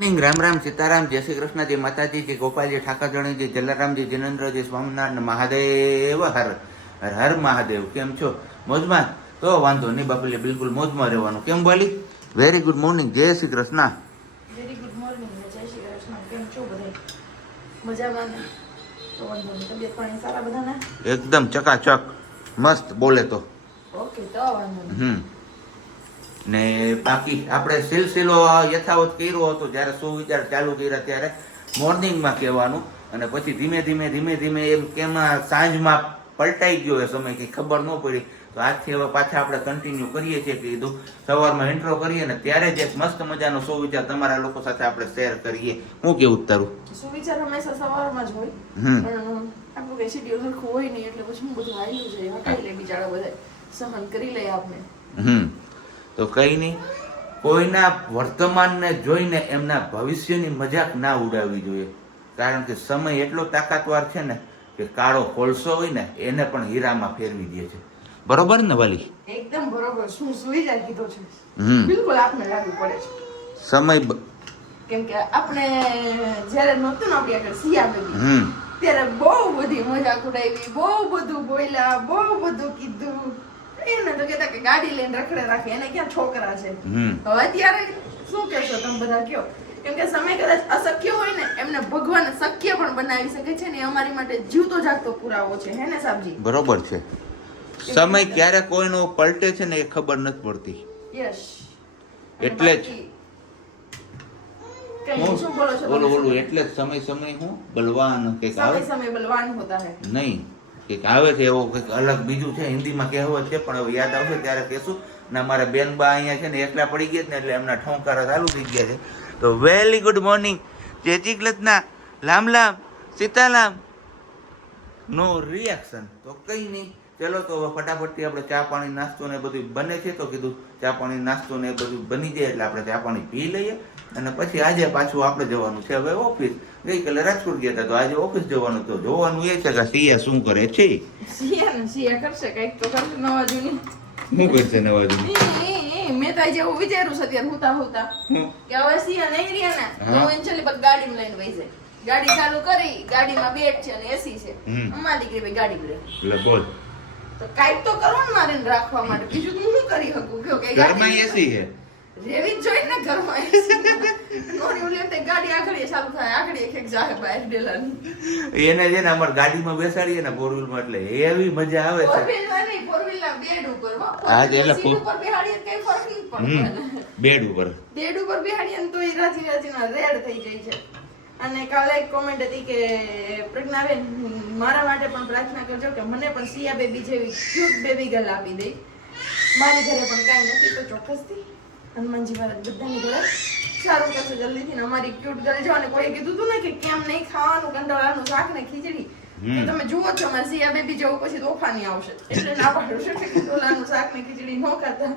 રામ રામ સીતારામ જય શ્રી કૃષ્ણ જય માતાજી જય ગોપાલજી ઠાકરજણી જય જલારામજી જિનેન્દ્રજી સ્વામિનારાયણ મહાદેવ હર હર હર મહાદેવ. કેમ છો? મોજમાં? તો વાંધો નહીં બાપુલે, બિલકુલ મોજમાં રહેવાનું. કેમ બોલી? વેરી ગુડ મોર્નિંગ, જય Shri Krishna. Very good morning, જય શ્રી કૃષ્ણ. કેમ છો બધા? મજામાં ને? તો વાંધો નહીં, તબિયત પાણી સારા બધાના? એકદમ ચકાચક મસ્ત બોલે તો. ઓકે, તો વાંધો નહીં. ને બાકી આપણે સિલસિલો યથાવત કર્યો હતો જ્યારે સુવિચાર ચાલુ કર્યા ત્યારે મોર્નિંગમાં કહેવાનું, અને પછી ધીમે ધીમે એમ કેમાં સાંજમાં પલટાઈ ગયો એ સમય કંઈ ખબર ન પડી. તો આજથી હવે પાછા આપણે કન્ટિન્યુ કરીએ છીએ. કીધું સવારમાં ઇન્ટ્રો કરીએ ને ત્યારે જ એક મસ્ત મજાનો સુવિચાર તમારા લોકો સાથે આપણે શેર કરીએ. હું કેવું તારું? સુવિચાર હંમેશા સવારમાં જ હોય, પણ આપણું કઈ શેડ્યુલ સરખું હોય નહીં, એટલે પછી હું બધું હાલ્યું છે હટાઈ લે, બિચારા બધા સહન કરી લે આપણે. તો કઈ નહીં, કોઈના વર્તમાનને જોઈને એમના ભવિષ્યની મજાક ના ઉડાવવી જોઈએ. કારણ કે સમય એટલો તાકાતવાર છે ને કે કાળો કોલસો હોય ને એને પણ હીરામાં ફેરવી દે છે. બરોબર ને વાલી? એકદમ બરોબર. શું સુવિચાર કીધો છે, બિલકુલ આપને લાગુ પડે છે. સમય કેમ કે આપણે જયારે નહોતું ને આપણી આગળ સિયા બેબી, ત્યારે બહુ બધી મજાક ઉડાવી, બહુ બધું બોલ્યા, બહુ બધું કીધું. એને તો કહેતા કે ગાડી લઈને રખડે રાખે, એને ક્યાં છોકરા છે. હવે અત્યારે શું કહેશો તમે બધા કયો? કેમ કે સમય કદાચ અશક્ય હોય ને એમને ભગવાન શક્ય પણ બનાવી શકે છે ને. અમારી માટે જીવતો જાગતો પુરાવો છે, હે ને સાબજી? બરોબર છે. સમય ક્યારે કોઈનો પલટે છે ને એ ખબર નથી પડતી. યસ, એટલે જ શું બોલો છો? બોલું એટલે જ સમય હું બલવાન કે સમય બલવાન હોતા હે નહીં, કે આવે છે એવો કંઈક અલગ બીજું છે, હિન્દીમાં કહેવત છે, પણ હવે યાદ આવશે ત્યારે કહેશું. ને અમારા બેનબા અહીંયા છે ને એકલા પડી ગયા ને એટલે એમના ઠોંકારા ચાલુ થઈ ગયા છે. તો વેરી ગુડ મોર્નિંગ, જય શ્રી કૃષ્ણ, લામ લામ સીતારામ. નો રિએક્શન. તો કઈ નહીં, ચલો તો હવે ફટાફટથી આપણે ચા પાણી નાસ્તો ને બધું બને છે. તો કીધું ચા પાણી નાસ્તો ને બધું બની જાય એટલે આપણે ચા પાણી પી લઈએ, અને પછી આજે પાછું આપણે જવાનું છે હવે ઓફિસ. ગઈકાલે રાજકોટ ગયા હતા, તો આજે ઓફિસ જવાનું. તો જોવાનું એ છે કે સિયા શું કરે છે. સિયા કરશે કઈક તો કરશે નવા જૂની. શું કરશે નવા જૂની? મેં તો આજે એવું વિચાર્યું છે અત્યારે હોતા કે હવે સિયા નહીં રહ્યા ને તો એન્ચુઅલી બસ ગાડીમાં લઈને વહી જાય. ગાડી ચાલુ કરી, ગાડીમાં બેઠ છે અને એસી છે. અમારી દીકરી ભાઈ ગાડી લે એટલે બોલ તો કાઈક તો કરવાનું મારે રાખવા માટે. બીજું તો હું શું કરી શકું? કયો કે ઘરમાં એસી છે, રેવી જ જોઈએ ને ઘરમાં એસી. નોરી ઓલી વખતે ગાડી આગળ ચાલુ થાય, આગળ એક જાય બહાર ડેલાની. એને છે ને અમારે ગાડીમાં બેસાડીએ ને ફોર વ્હીલમાં, એટલે એવી મજા આવે છે. ફોર વ્હીલમાં નહીં, ફોર વ્હીલના બેડ ઉપર. હા, એટલે સીટ ઉપર બેહાડીએ કઈ ફરક નહીં પડે. બેડ ઉપર બેહાડીએ ને તો એ રાજીના રેડ થઈ જાય છે. અને કાલે એક કોમેન્ટ હતી કે પ્રજ્ઞાબેન મારા માટે પણ પ્રાર્થના કરજો કે મને પણ સિયા બેબી જેવી ક્યુટ બેબી ગર્લ આપી દે. મારી ઘરે પણ કાંઈ નથી તો ચોક્કસથી હનુમાનજી મહારાજ બધાની ઘરે સારું કરશે જલ્દીથી. ને અમારી ક્યુટ ગર્લ જો. અને કોઈ કીધું હતું ને કે કેમ નહીં ખાવાનું કંટાળાનું શાક ને ખીચડી, તો તમે જુઓ છો અમારી સિયા બેબી જેવું પછી તોફાની આવશે. એટલે ના પાડું છું કે કંટાળાનું શાક ને ખીચડી ન ખાતા,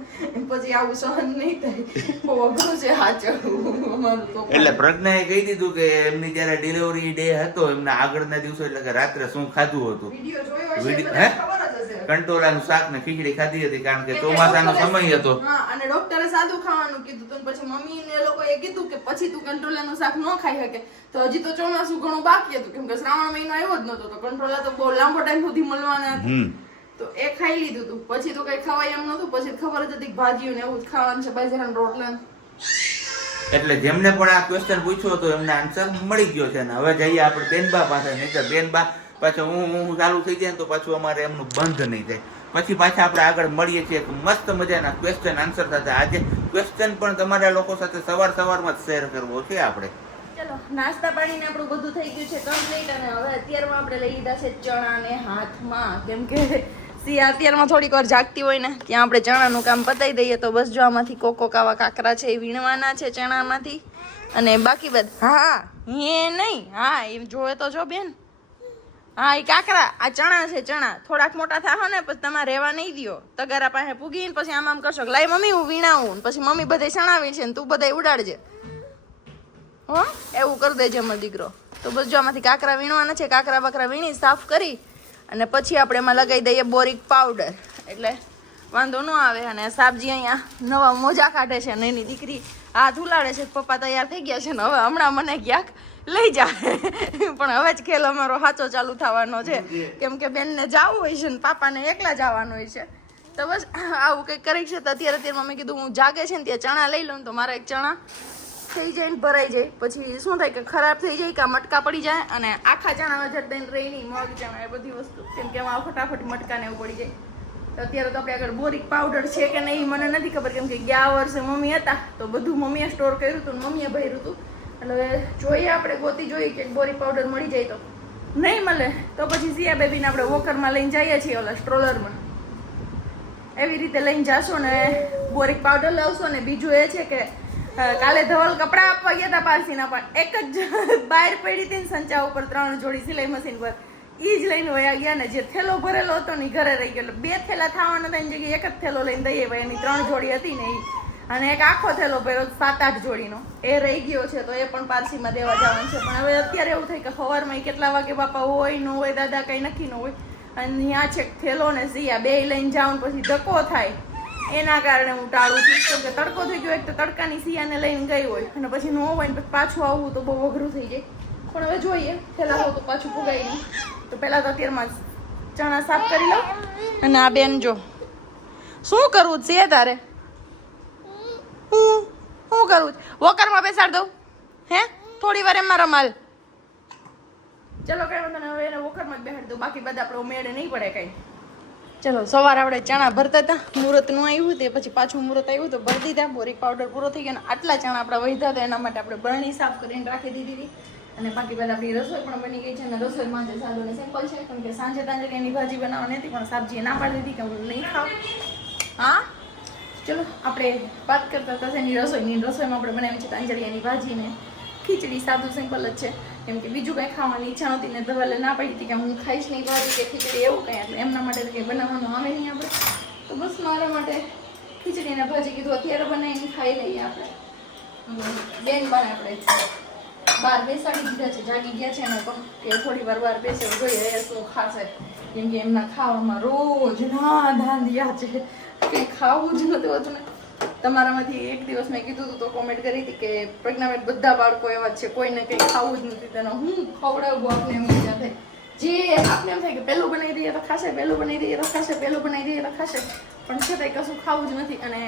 પછી આવું સહન નહીં થાય. બહુ અઘરું છે હાચવું અમારું તો. એટલે પ્રજ્ઞાએ કહી દીધું કે એમની જયારે ડિલિવરી ડે હતો એમના આગળના દિવસો, એટલે કે રાત્રે શું ખાધું હતું. વિડિયો જોયો હશે એટલે ખબર જ હશે. કંટોલાનું શાક ને ખીચડી ખાધી હતી, કારણ કે ચોમાસાનો સમય હતો. હા, અને ડોક્ટરે સાદું ખાવાનું કીધું તો પછી મમ્મી ને લોકોએ કીધું કે પછી તું કંટ્રોલાનું શાક ન ખાઈ શકે. તો હજી તો ચોમાસું ઘણું બાકી હતું, કેમ કે શ્રાવણ મહિનો આવ્યો જ નતો, તો કંટ્રોલા તો બહુ લાંબો ટાઈમ સુધી મળવાના હતા. તો એ ખાઈ લીધું હતું. પછી તો કઈ ખવાય એમ નતું. પછી ખબર જ હતી કે ભાજીઓ ને એવું જ ખાવાનું છે, બાજરાના રોટલા. એટલે જેમને પણ આ ક્વેશ્ચન પૂછ્યો હતો એમને આન્સર મળી ગયો છે. ને હવે જઈએ આપણે બેનબા પાસે. નહીં તો બેનબા પાછું હું ચાલુ થઈ જાય તો પાછું અમારે એમનું બંધ નહીં થાય. પછી પાછા આપણે આગળ મળીએ છીએ મસ્ત મજાના ક્વેશ્ચન આન્સર સાથે. આજે ક્વેશ્ચન પણ તમારા લોકો સાથે સવારમાં જ શેર કરવો છે આપણે. ચલો, નાસ્તા પાણીને આપણું બધું થઈ ગયું છે કમ્પ્લીટ. અને હવે અત્યારમાં આપણે લઈ લીધા છે ચણા ને હાથમાં. કેમ કે સિયા અત્યારમાં થોડીક વાર જાગતી હોય ને ત્યાં આપણે ચણાનું કામ પતાવી દઈએ. તો બસ જો આમાંથી કોકો કાવા કાકરા છે એ વીણવાના છે ચણામાંથી. અને બાકી બધા હા એ નહીં, હા એ જોવે તો જો બેન. હા એ કાકરા, આ ચણા છે. ચણા થોડાક મોટા થાહો ને પછી તમારે રહેવા નહીં દો. તગારા પાસે પૂગીને પછી આમ કરશો કે લાઈ મમ્મી હું વીણાવું, પછી મમ્મી બધે ચણાવી છે ને તું બધા ઉડાડજે. હો એવું કરી દેજે અમારો દીકરો. તો બસ જો આમાંથી કાકરા વીણવાના છે. કાકરા બાકરા વીણી સાફ કરી અને પછી આપણે એમાં લગાવી દઈએ બોરિક પાવડર, એટલે વાંધો ન આવે. અને સાબજી અહીંયા નવા મોજા કાઢે છે અને એની દીકરી હાથ ઉલાડે છે પપ્પા તૈયાર થઈ ગયા છે ને હવે હમણાં મને ક્યાંક લઈ જાય પણ હવે જ ખેલ અમારો સાચો ચાલુ થવાનો છે કેમ કે બેનને જવું હોય છે ને પાપાને એકલા જવાનું હોય છે તો બસ આવું કંઈક કરી છે તો અત્યારે મેં કીધું હું જાગે છે ને ત્યાં ચણા લઈ લઉં તો મારા એક ચણા થઈ જાય ને ભરાઈ જાય પછી શું થાય કે ખરાબ થઈ જાય કે મટકા પડી જાય અને આખા ચણા જટ દઈને રહી નહીં મગ ચણા એ બધી વસ્તુ કેમ કે એમાં ફટાફટ મટકા ને એવું પડી જાય તો અત્યારે તો આપણે આગળ બોરિક પાવડર છે કે નહીં મને નથી ખબર કેમ કે ગયા વર્ષે મમ્મી હતા તો બધું મમ્મીએ સ્ટોર કર્યું હતું ને મમ્મીએ ભર્યું હતું એટલે જોઈએ આપણે ગોતી જોઈએ કે બોરિક પાવડર મળી જાય તો નહીં મળે તો પછી સિયા બેબીને આપણે વોકરમાં લઈને જઈએ છીએ ઓલા સ્ટ્રોલરમાં એવી રીતે લઈને જાશો ને બોરિક પાવડર લાવશો ને બીજું એ છે કે કાલે ધવલ કપડાં આપવા ગયા હતા પારસીના પણ એક જ બહાર પડી હતી ને સંચા ઉપર 3 જોડી સિલાઈ મશીન પર ઈ જ લઈને વયા ગયા ને જે થેલો ભરેલો હતો ને ઘરે રહી ગયો એટલે 2 થેલા થવાના હતા એની જગ્યાએ એક જ થેલો લઈને દઈએ ભાઈ એની 3 જોડી હતી ને ઈ અને એક આખો થેલો ભર્યો 7-8 જોડીનો એ રહી ગયો છે તો એ પણ પારસીમાં દેવા જવાનું છે પણ હવે અત્યારે એવું થાય કે સવારમાં કેટલા વાગે બાપા હોય ન હોય દાદા કઈ નક્કી ન હોય અને ત્યાં છે થેલો ને સિયા બે લઈને જાઉં પછી ધક્કો થાય એના કારણે હું ટાળું છું કેમ કે તડકો થઈ ગયો એક તો તડકાની સિયાને લઈને ગઈ હોય અને પછી ન હોય ને પાછું આવવું તો બહુ અઘરું થઈ જાય પણ હવે જોઈએ થેલા હોય તો પાછું પુગાઈ નહીં તો પહેલા તો અત્યારમાં ચણા સાફ કરી લઉં અને આ બેન જો શું કરવું છે તારે શું કરવું વોકરમાં બેસાડ દઉં હે થોડી વાર એમાં રમાલ ચલો કઈ વાંધો નહીં હવે એને વોકરમાં જ બેસાડી દઉં બાકી બધા આપણો મેળે નહીં પડે કઈ ચલો સવારે આપણે ચણા ભરતા હતા મુહૂર્તનું આવ્યું તે પછી પાછું મુહૂર્ત આવ્યું તો ભરી દીધા બોરિક પાવડર પૂરો થઈ ગયો અને આટલા ચણા આપણા વધ્યા હતા એના માટે આપણે બરણી સાફ કરીને રાખી દીધી હતી અને બાકી બધા આપણી રસોઈ પણ બની ગઈ છે અને રસોઈમાં જે સાદું ને સિમ્પલ છે કેમ કે સાંજે તાંજરીની ભાજી બનાવવાની હતી પણ સબ્જી ના પાડી દીધી કે હું નહીં ખાવ હા ચલો આપણે વાત કરતા હતા એની રસોઈમાં આપણે બનાવી છે તાંજરીની ભાજી ને ખીચડી સાદું સિમ્પલ જ છે કેમ કે બીજું કંઈ ખાવાની ઈચ્છા નહોતી ને ધવલે ના પાડી હતી કે હું ખાઈશ નહીં ભાજી કે ખીચડી એવું કંઈ એટલે એમના માટે કંઈ બનાવવાનું આવે નહીં આપણે તો બસ મારા માટે ખીચડી ને ભાજી કીધું અત્યારે બનાવીને ખાઈ લઈએ આપણે બેન બને આપણે બહાર બેસાડી દીધા છે જાગી ગયા છે ને કે થોડી વાર બહાર બેસે જોઈએ એ શું ખાશે કેમ કે એમના ખાવામાં રોજ ના ધાંધિયા છે કંઈ ખાવું જ નથી હોતું ને તમારામાંથી એક દિવસ મેં કીધું હતું તો કોમેન્ટ કરી હતી કે પ્રેગ્નન્ટ બધા બાળકો એવા જ છે કોઈને કંઈ ખાવું જ નથી તેને હું ખવડાવવું આપણે એમ મજા થાય જે આપણે એમ થાય કે પહેલું બનાવી દઈએ તો ખાશે પહેલું બનાવી દઈએ તો ખાશે પહેલું બનાવી દઈએ તો ખાશે પણ છતાંય કશું ખાવું જ નથી અને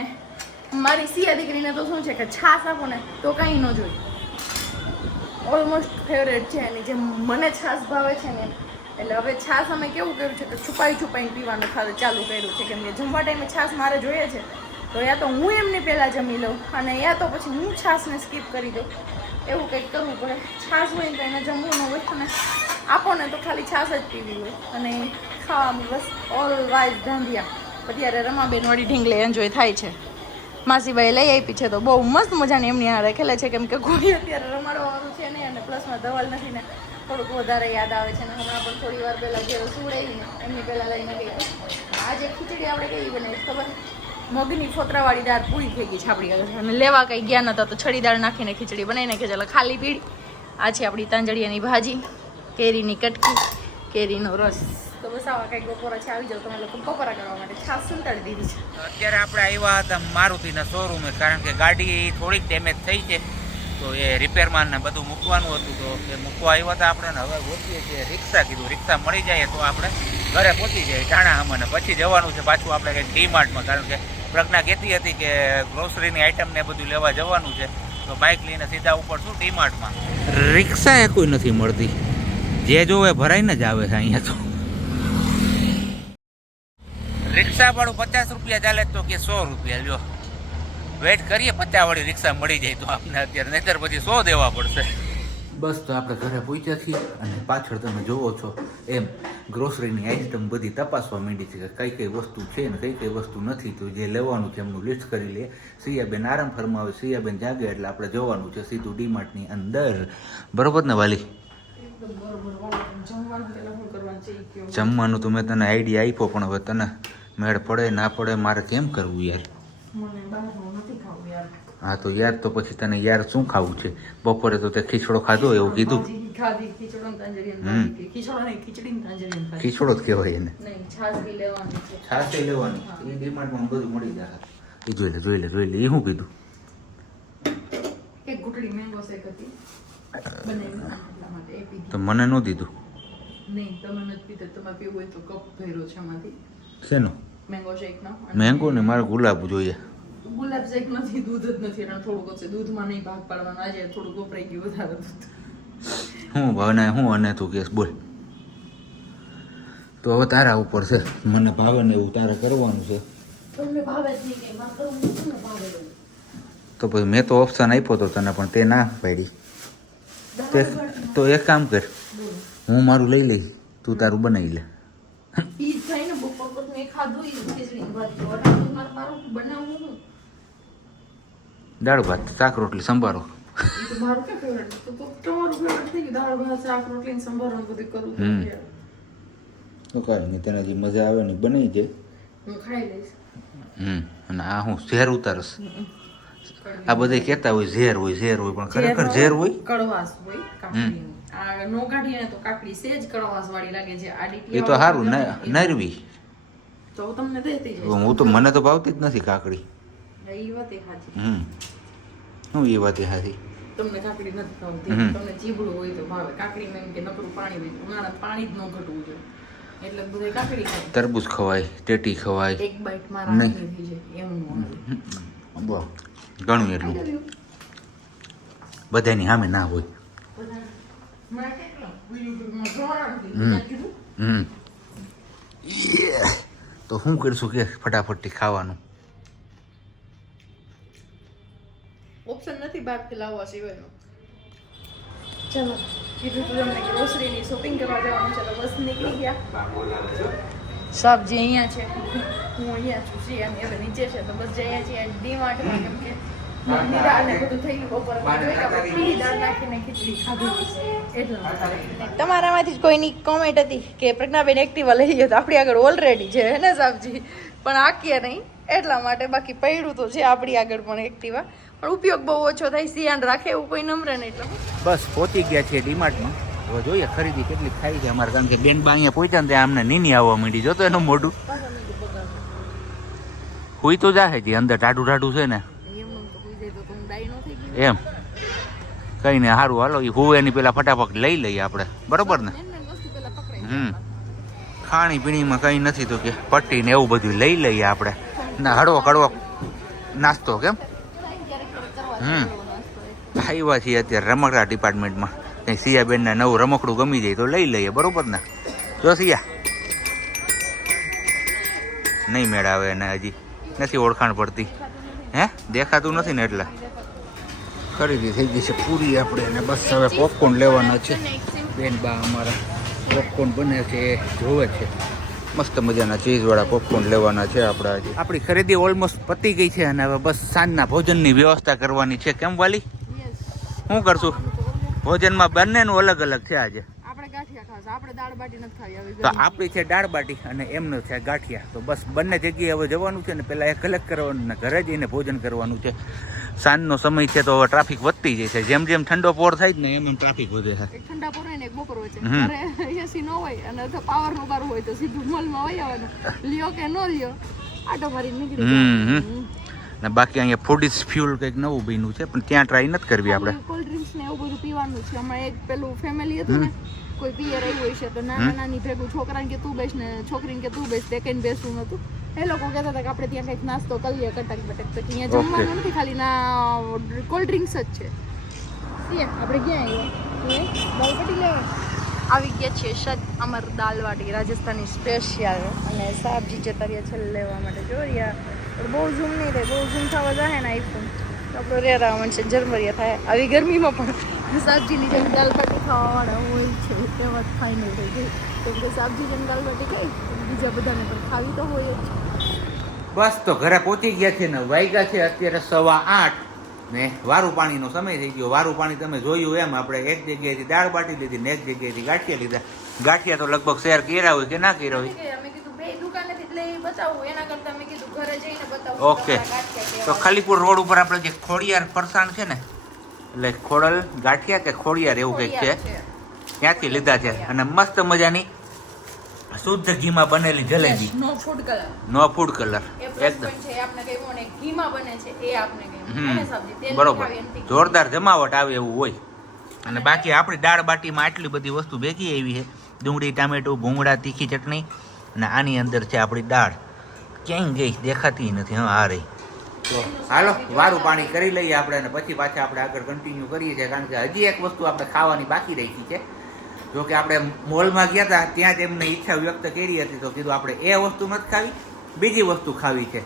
મારી સિયા દીકરીને તો શું છે કે છાશ આપો ને તો કાંઈ ન જોઈએ ઓલમોસ્ટ ફેવરેટ છે એની જે મને છાશ ભાવે છે ને એટલે હવે છાશ અમે કેવું કર્યું છે કે છુપાઈને પીવાનું ચાલુ કર્યું છે કેમ કે જમવા ટાઈમે છાશ મારે જોઈએ છે તો યા તો હું એમને પહેલાં જમી લઉં અને યા તો પછી હું છાશને સ્કીપ કરી દઉં એવું કંઈક કરવું પડે છાશ હોય ને તો એને જમવું ન હોય અને આપો ને તો ખાલી છાશ જ પીવી હોય અને ખાવામાં બસ ઓલ વાઇઝ ધાંધિયા અત્યારે રમાબેન વાળી ઢીંગલી એન્જોય થાય છે માસીબાઈ લઈ આપી છે તો બહુ મસ્ત મજાની એમની આ રાખેલા છે કેમ કે કોઈ અત્યારે રમાડવાનું છે નહીં અને પ્લસમાં ધવલ નથી ને થોડુંક વધારે યાદ આવે છે ને હમણાં પણ થોડી વાર પહેલાં જે સુડાવીને એમની પહેલાં લઈને ગઈ આજે ખીચડી આપણે કઈ બનાવી ખબર મગની ફોતરાવાળી દાળ પૂરી થઈ ગઈ છે આપણી આગળ અને લેવા કંઈ ગયા નતા તો છડી દાળ નાખીને ખીચડી બનાવી નાખી ચાલો ખાલી પીળી આ છે આપણી તાંજળિયાની ભાજી કેરીની કટકી કેરીનો રસ તો બસ આવા કંઈક બપોરા છે આવી જાવ તમે લોકો બપોરા કરવા માટે છાશ સંતાડી દીધી છે અત્યારે આપણે આવ્યા હતા મારુતિના શોરૂમે કારણ કે ગાડી થોડીક ડેમેજ થઈ છે તો એ રિપેરમાં ને બધું મૂકવાનું હતું તો એ મૂકવા આવ્યા હતા આપણે હવે ગોતીએ છીએ રિક્ષા કીધું રિક્ષા મળી જાય તો આપણે ઘરે પહોંચી જાય ટાણાહામાં પછી જવાનું છે પાછું આપણે કંઈક ડીમાર્ટમાં કારણ કે પ્રજ્ઞા કહેતી હતી કે ગ્રોસરીની આઈટમ ને બધું લેવા જવાનું છે તો બાઇક લઈને સીધા ઉપર શું ડીમાર્ટમાં રિક્ષા એ કોઈ નથી મળતી જે જોવે ભરાઈને જ આવે છે અહીંયા તો રિક્ષા ભાડું 50 રૂપિયા ચાલે તો કે 100 રૂપિયા લ્યો વેઇટ કરીએ 50 વાળી રિક્ષા મળી જાય તો આપણે અત્યારે નહીતર પછી 100 દેવા પડશે બસ તો આપણે ઘરે પહોંચ્યા છીએ અને પાછળ તમે જોવો છો એમ ગ્રોસરીની આઈટમ બધી તપાસવા માંડી છે કે કઈ કઈ વસ્તુ છે ને કઈ કઈ વસ્તુ નથી તો જે લેવાનું છે એમનું લિસ્ટ કરી લે સિયાબેન આરામ ફરમાવે સિયાબેન જાગે એટલે આપણે જવાનું છે સીધું ડીમાર્ટની અંદર બરોબર ને વાલી જમવાનું તો મેં તને આઈડિયા આપ્યો પણ હવે તને મેળ પડે ના પડે મારે કેમ કરવું યાર હા તો યાર તો પછી તને યાર શું ખાવું છે બપોરે તો તે ખીચડો ખાધો એવું કીધું ખીચડો જ કહેવાય એને છાશ લેવાની એ ડિમાન્ડમાં બધું મળી જાય એ જોઈ લે એ શું કીધું એક ઘૂંટડી મેંગો શેક હતી બનાવી એટલા માટે એ પીધી. તો મને ન દીધું. નહીં તમે નથી પીતા, તમારે પીવું હોય તો કપ ભર્યો છે એમાંથી શેનો મેંગો શેકનો. મેંગો ને મારે ગુલાબ જોઈએ. ગુલાબ શેક નથી, દૂધ જ નથી, એટલે થોડુંક હશે. દૂધમાં નહીં ભાગ પાડવાનો, આજે થોડુંક વપરાઈ ગયું વધારે દૂધ. હું ભાવને હું અને તું કેસ બોલ. તો હવે તારા ઉપર છે, મને ભાવે ને એવું તારે કરવાનું છે. તમને ભાવે જ નહીં કંઈ, મારે કરવું નથી ને ભાવે એવું. તો પછી મેં તો ઓપ્શન આપ્યો તો તને, પણ તે ના પાડી. તે તો એક કામ કર, હું મારું લઈ લઈ, તું તારું બનાવી લે. ઈ જ થાય ને, બપોર પર મેં ખાધું ઈ ખીચડી ભાત તો હવે મારું બનાવવું હું. દાળ ભાત, શાક રોટલી, સંભારો. ઈ તો મારું કે ફેવરેટ તો તમારું ફેવરેટ થઈ ગયું. દાળ ભાત શાક રોટલી ને સંભારો ને બધું કરું તો કાંઈ નહીં, તને જે મજા આવે ને બનાવી જાય. હું ખાઈ લઈશ. અને આ હું ઝેર ઉતારસ. આ બધા કહેતા હોય ઝેર હોય ઝેર હોય, પણ ખરેખર ઝેર હોય. કડવાશ હોય કાકડીની. આ નો કાઢીએ ને તો કાકડી સેજ કડવાશ વાળી લાગે છે. આડી એ તો સારું નરવી. તો તમને દેતી જઈશ. હું તો મને તો ભાવતી જ નથી કાકડી. એ વાત એ સાચી. હું એ વાત એ સાચી. તમને કાકડી નથી ભાવતી, તમને ચીબડું હોય તો ભાવે. કાકડી માં એમ કે નકરું પાણી હોય, ઉનાળા પાણી જ ન ઘટવું જોઈએ, એટલે બધા કાકડી ખાય. તરબૂચ ખવાય, ટેટી ખવાય, એક બાઈટ માં રાખી થઈ જાય એમ ન હોય. ઘણું એટલું બધાની સામે ના હોય. તો શું કરશું કે ફટાફટથી ખાવાનું ઓપ્શન નથી બહારથી લાવવા સિવાયનો. ચલો કીધું તું તમને ગ્રોસરીની શોપિંગ કરવા જવાનું છે, તો બસ નીકળી ગયા. સબ્જી અહીંયા છે, હું અહીંયા છું, શ્રીયાની હવે નીચે છે, તો બસ જઈએ છીએ ડીમાર્ટમાં. કેમ કે નિરા અને બધું થઈ ગયું બપોર, પીળી દાળ નાખીને ખીચડી ખાધી એટલું. તમારામાંથી જ કોઈની કોમેન્ટ હતી કે પ્રજ્ઞાબેન એક્ટિવા લઈ ગયો, તો આપણી આગળ ઓલરેડી છે ને સબ્જી, પણ આકીએ નહીં એટલા માટે. બાકી પડ્યું તો છે આપણી આગળ પણ એક્ટિવા, પણ ઉપયોગ બહુ ઓછો થાય. સિયાન રાખે એવું કોઈ નમરે નહીં. એટલે બસ પહોંચી ગયા છીએ ડીમાર્ટમાં. હવે જોઈએ ખરીદી કેટલી થાય છે અમારે, કારણ કે બેનબા અહીંયા પહોંચ્યા ને ત્યાં અમને નીની આવવા માંડી. જોતો એનું મોઢું હુઈ તો જાહે જી, અંદર ટાઢું ટાઢું છે ને એમ. કઈ ને સારું હાલો, એ હું એની પેલા ફટાફટ લઈ લઈએ આપણે, બરોબર ને. ખાણી પીણીમાં કઈ નથી તો કે પટ્ટી ને એવું બધું લઈ લઈએ આપણે. ના હળવો કડવો નાસ્તો કેમ. આવ્યા છીએ અત્યારે રમકડા ડિપાર્ટમેન્ટમાં. કંઈ સિયાબેનને નવું રમકડું ગમી જાય તો લઈ લઈએ, બરોબર ને. જો સિયા નહીં મેળ આવે એને, હજી નથી ઓળખાણ પડતી. હે દેખાતું નથી ને એટલે. ખરીદી થઈ ગઈ છે પૂરી આપણે, અને બસ હવે પોપકોર્ન લેવાના છે. બેન બા અમારા પોપકોર્ન બને છે એ જોવે છે. મસ્ત મજાના ચીઝવાળા પોપકોર્ન લેવાના છે આપણે આજે. આપણી ખરીદી ઓલમોસ્ટ પતી ગઈ છે, અને હવે બસ સાંજના ભોજનની વ્યવસ્થા કરવાની છે. કેમ વાલી, શું કરશું? ભોજનમાં બંનેનું અલગ અલગ છે આજે. તો આપણી છે દાળ બાટી અને એમનું છે ગાંઠિયા. તો બસ બંને જગ્યાએ હવે જવાનું છે ને, પહેલાં એ કલેક્ટ કરવાનું ને ઘરે જઈને ભોજન કરવાનું છે. સાંજનો સમય છે તો હવે ટ્રાફિક વધતી જાય છે. જેમ જેમ ઠંડો પોર થાય જ ને એમ એમ ટ્રાફિક વધે છે. ઠંડા પોર ને એક બપોર વચ્ચે એસી ન હોય અને પાવર નું બારું હોય તો સીધું મોલમાં વહી આવવાનું. લ્યો કે ન લ્યો, આટો મારી નીકળી. ને બાકી અહીંયા ફૂડીસ ફ્યુલ કંઈક નવું બન્યું છે, પણ ત્યાં ટ્રાય નથી કરવી આપણે. કોલ્ડ ડ્રિંક્સ ને એવું બધું પીવાનું છે. હમણાં એક પેલું ફેમિલી હતું ને, કોઈ પિયર આવ્યું હોય છે તો નાના નાની ભેગું છોકરાને કે તું બેસ ને છોકરીને કે તું બેસ, તે કઈ બેસવું નતું. એ લોકો કહેતા હતા કે આપણે ત્યાં કંઈક નાસ્તો કરીએ કટક બટક. તો અહીંયા જમવાનું નથી, ખાલી ના કોલ્ડ ડ્રિંક્સ જ છે. આપણે ક્યાં આવ્યા દાલ બાટી લેવા આવી ગયા છીએ. સદ અમર દાલ બાટી રાજસ્થાની સ્પેશિયલ, અને સાબજી જતા રહ્યા છે લેવા માટે. જોયા પણ બહુ ઝૂમ નહીં થાય, બહુ ઝૂમ થવા જાય ને આઈફોન તો આપણો રેરાવણ છે ઝરમરિયા થાય. આવી ગરમીમાં પણ સાબજીની જેમ દાલ બાટી ખાવાવાળા હોય છે, તેમાં ફાઇનલ થઈ ગઈ. કેમ કે સાબજી જેમ દાલ બાટી ખાઈ બીજા બધાને પણ ખાવી તો હોય જ. બસ તો ઘરે પહોંચી ગયા છે ને, વાગ્યા છે અત્યારે 8:15 ને વારું પાણીનો સમય થઈ ગયો. વારું પાણી તમે જોયું એમ, આપણે એક જગ્યાએથી દાળ બાટી લીધી ને એક જગ્યાએથી ગાંઠિયા લીધા. ગાંઠિયા તો લગભગ શેર કર્યા હોય કે ના કર્યા હોય. ઓકે, તો ખાલીપુર રોડ ઉપર આપણે જે ખોડિયાર ફરસાણ છે ને, એટલે ખોડલ ગાંઠિયા કે ખોડિયાર એવું કંઈક છે, ત્યાંથી લીધા છે. અને મસ્ત મજાની શુદ્ધ ઘીમાં બનેલી જલેબી, નો ફૂડ કલર, નો ફૂડ કલર, એ પ્લસ એકદમ પોઈન્ટ છે. એ આપણે કહ્યું ને ઘીમાં બને છે એ આપણે કહ્યું અને સબ્જી તેલ બરોબર, ખાવી એમથી. જોરદાર જમાવટ આવે એવું હોય. અને બાકી આપણી દાળ બાટીમાં આટલી બધી વસ્તુ ભેગી આવી છે, ડુંગળી, ટામેટું, ભૂંગળા, તીખી ચટણી, અને આની અંદર છે આપણી દાળ. ક્યાંય ગઈ દેખાતી નથી. હા, આ રહી. તો હાલો વારું પાણી કરી લઈએ આપણે, અને પછી પાછા આપણે આગળ કન્ટિન્યુ કરીએ છીએ, કારણ કે હજી એક વસ્તુ આપણે ખાવાની બાકી રહી છે. જો કે આપણે મોલમાં ગયા હતા ત્યાં જ એમને ઈચ્છા વ્યક્ત કરી હતી, તો કીધું આપણે એ વસ્તુ નથી ખાવી, બીજી વસ્તુ ખાવી છે.